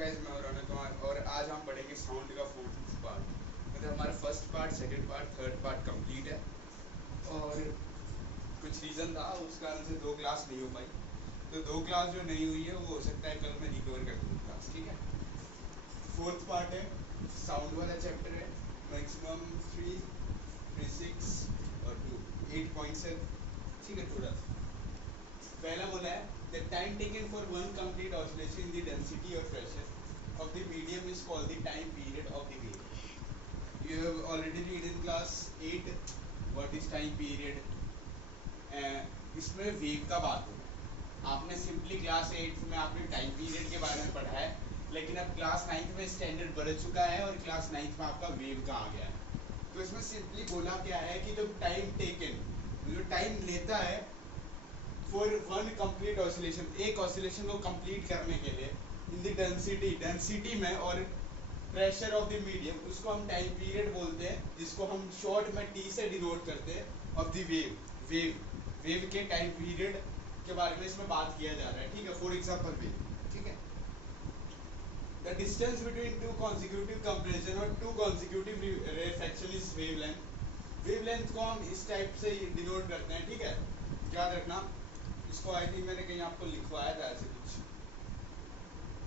Guys मैं रौनक और आज हम पढ़ेंगे साउंड का फोर्थ पार्ट। मतलब हमारा first part, second part, third part complete है और कुछ रीज़न था उस कारण से दो क्लास नहीं हो पाई। तो दो क्लास जो नहीं हुई है वो हो सकता है कल मैं रिकवर कर दूँ क्लास, ठीक है। फोर्थ पार्ट है, साउंड वाला चैप्टर है। मैक्सिमम थ्री थ्री सिक्स और टू 8 पॉइंट्स है, ठीक है टोटल। पहला बोला है the time taken for one complete oscillation in the density और pressure of the medium is called the time period of the wave. You have already read in class 8 what is time period. इसमें wave का बात हो रहा है। आपने simply class 8 में आपने टाइम पीरियड के बारे में पढ़ा है, लेकिन अब क्लास 9 में स्टैंडर्ड बढ़ चुका है और क्लास 9 में आपका वेव का आ गया है। तो इसमें सिंपली बोला क्या है कि जो टाइम टेकन, जो टाइम लेता है फॉर वन कंप्लीट ऑसिलेशन, एक ऑसिलेशन को कंप्लीट करने के लिए इन द डेंसिटी में और प्रेशर ऑफ द मीडियम, उसको हम टाइम पीरियड बोलते हैं, जिसको हम शॉर्ट में टी से डिनोट करते हैं ऑफ द वेव के टाइम पीरियड के बारे में इसमें बात किया जा रहा है, ठीक है। फॉर एग्जांपल वेव, ठीक है। The distance between two consecutive compression और two consecutive refraction is wavelength. Wavelength को हम इस टाइप से डिनोट करते हैं, ठीक है। याद रखना इसको। आई थिंक मैंने कहीं आपको लिखवाया था, ऐसे कुछ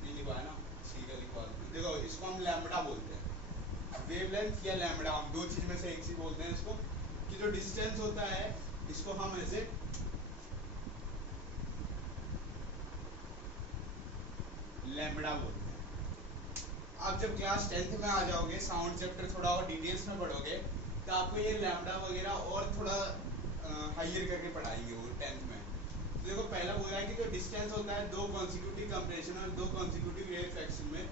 नहीं लिखवाया ना, ठीक है लिखवा दो। देखो इसको हम लैम्बडा बोलते हैं, वेवलेंथ या लैम्बडा, हम दो चीज में से एक चीज बोलते हैं इसको। कि जो डिस्टेंस होता है इसको हम ऐसे लैम्बडा बोलते हैं। आप जब क्लास 10th में आ जाओगे, साउंड चैप्टर थोड़ा और डिटेल्स में पढ़ोगे, तो आपको ये लैम्बडा वगैरह और थोड़ा हाइयर करके पढ़ाएंगे वो 10th में। तो देखो पहला बोल रहा है कि जो डिस्टेंस होता है दो कॉन्सिक्यूटिव कंप्रेशन और दो कॉन्सिक्यूटिव रेफ्रैक्शन में,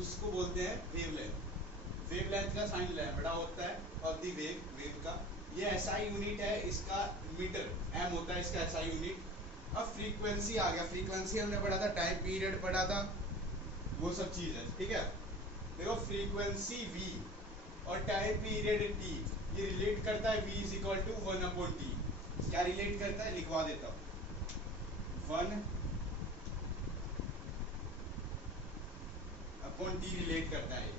उसको बोलते हैं वेवलेंथ। वेवलेंथ का साइन लैम्बडा होता है और दी वेव का ये एसआई यूनिट है, इसका मीटर एम होता है इसका एसआई यूनिट। अब फ्रीक्वेंसी आ गया, फ्रीक्वेंसी हमने पढ़ा था, टाइम पीरियड पढ़ा था, वो सब चीज है, ठीक है। देखो फ्रीक्वेंसी v और टाइम पीरियड t ये रिलेट करता है v is equal to 1/t। क्या रिलेट करता है लिखवा देता हूं, 1/t रिलेट करता है।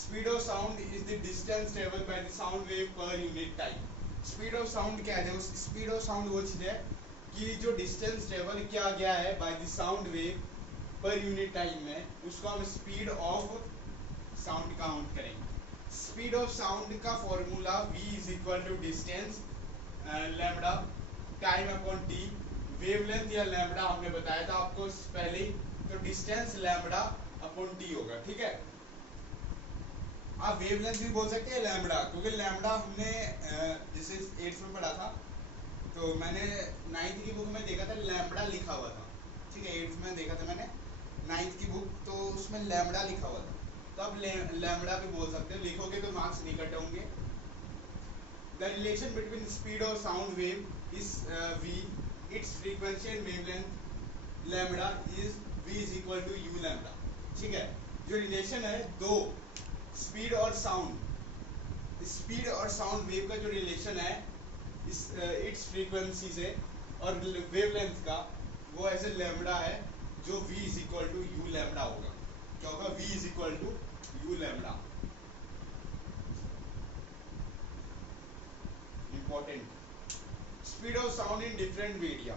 Speed of sound is the distance travel by the sound wave पर unit time. Speed of sound क्या है? स्पीड ऑफ साउंड वो चीज है कि जो डिस्टेंस ट्रेवल किया गया है बाय द साउंड वेव पर यूनिट टाइम में, उसको हम स्पीड ऑफ साउंड काउंट करेंगे। स्पीड ऑफ साउंड का formula v is equal to distance lambda time upon T. Wavelength या लैम्बडा हमने बताया था आपको पहले ही, तो डिस्टेंस लैम्बडा अपॉन टी होगा, ठीक है। आप वेवलेंथ भी बोल सकते हैं लैम्बडा, क्योंकि लैम्बडा हमने जैसे 8th में पढ़ा था, तो मैंने 9th की बुक में देखा था लैम्बडा लिखा हुआ था, ठीक है। 8th में देखा था मैंने 9th की बुक, तो उसमें लैम्बडा लिखा हुआ था, तो आप लैम्बडा भी बोल सकते हो। लिखोगे तो मार्क्स नहीं कट होंगे। द रिलेशन बिटवीन स्पीड और sound wave is v, its frequency and wavelength lambda is v is equal to u lambda, ठीक है। जो रिलेशन है दो स्पीड और साउंड, स्पीड और साउंड वेव का जो रिलेशन है इस इट्स फ्रीक्वेंसी से और वेवलेंथ का, वो ऐसे लैम्बडा है, जो v is equal to u lambda होगा। क्या होगा? v is equal to u lambda. Important. Speed of sound in different media.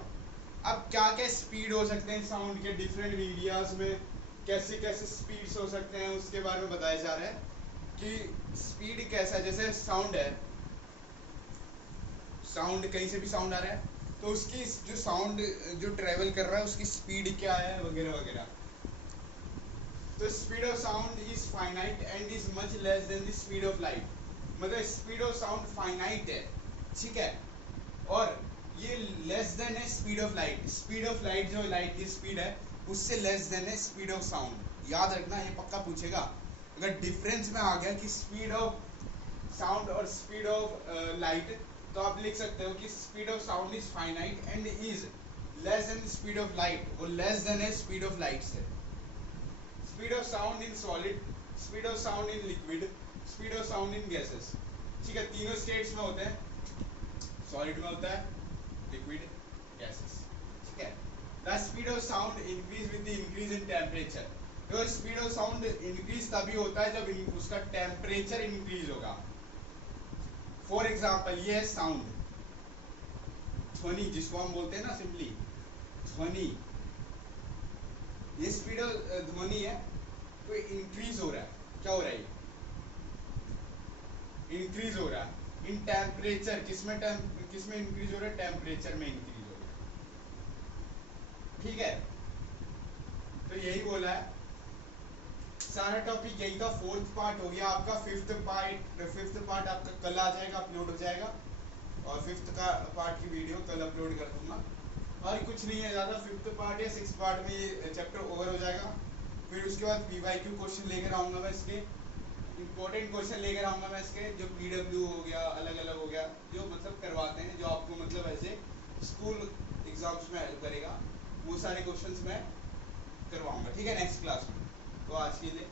अब क्या क्या स्पीड हो सकते हैं साउंड के डिफरेंट मीडियाज में, कैसे कैसे स्पीड्स हो सकते हैं, उसके बारे में बताया जा रहा है कि स्पीड कैसा है। जैसे साउंड है, साउंड कहीं से भी साउंड आ रहा है, तो उसकी जो साउंड जो ट्रेवल कर रहा है उसकी स्पीड क्या है वगैरह वगैरह। तो speed of sound is finite and is much less than the speed of light. मतलब स्पीड ऑफ साउंड फाइनाइट है, ठीक है, और ये लेस देन है speed of light. Speed of light जो लाइट की स्पीड है उससे लेस देन है स्पीड ऑफ साउंड। याद रखना, ये पक्का पूछेगा। अगर डिफरेंस में आ गया कि स्पीड ऑफ साउंड और स्पीड ऑफ लाइट, तो आप लिख सकते हो कि speed of sound is finite and is less than speed of light, वो लेस देन है स्पीड ऑफ लाइट से। Speed of sound in solid, speed of sound in liquid, speed of sound in gases, ठीक है। तीनों states में होते हैं, solid में होता है, लिक्विड, गैसेस, ठीक है। The speed of sound increase with the increase in temperature. तो स्पीड ऑफ साउंड इंक्रीज तभी होता है जब उसका टेम्परेचर इंक्रीज होगा। फॉर एग्जाम्पल ये है साउंड, ध्वनि जिसको हम बोलते हैं ना सिंपली ध्वनि, ये स्पीड ऑफ ध्वनि है तो इंक्रीज हो रहा है। क्या हो रहा है? इंक्रीज हो रहा है इन टेम्परेचर। किसमें इंक्रीज हो रहा है? टेम्परेचर में इंक्रीज हो रहा है। ठीक है, तो यही बोला है। सारा टॉपिक यही था। फोर्थ पार्ट हो गया आपका। फिफ्थ पार्ट आपका कल आ जाएगा, अपलोड हो जाएगा, और फिफ्थ का पार्ट की वीडियो कल अपलोड कर दूंगा। और कुछ नहीं है ज़्यादा। फिफ्थ पार्ट या सिक्स पार्ट में ये चैप्टर ओवर हो जाएगा। फिर उसके बाद PYQ क्वेश्चन लेकर आऊँगा मैं इसके, इंपॉर्टेंट क्वेश्चन लेकर आऊँगा मैं इसके, जो PW हो गया, अलग अलग हो गया, जो मतलब करवाते हैं, जो आपको मतलब ऐसे स्कूल एग्जाम्स में हेल्प करेगा, वो सारे क्वेश्चंस मैं करवाऊँगा। ठीक है, नेक्स्ट क्लास में। तो आज के लिए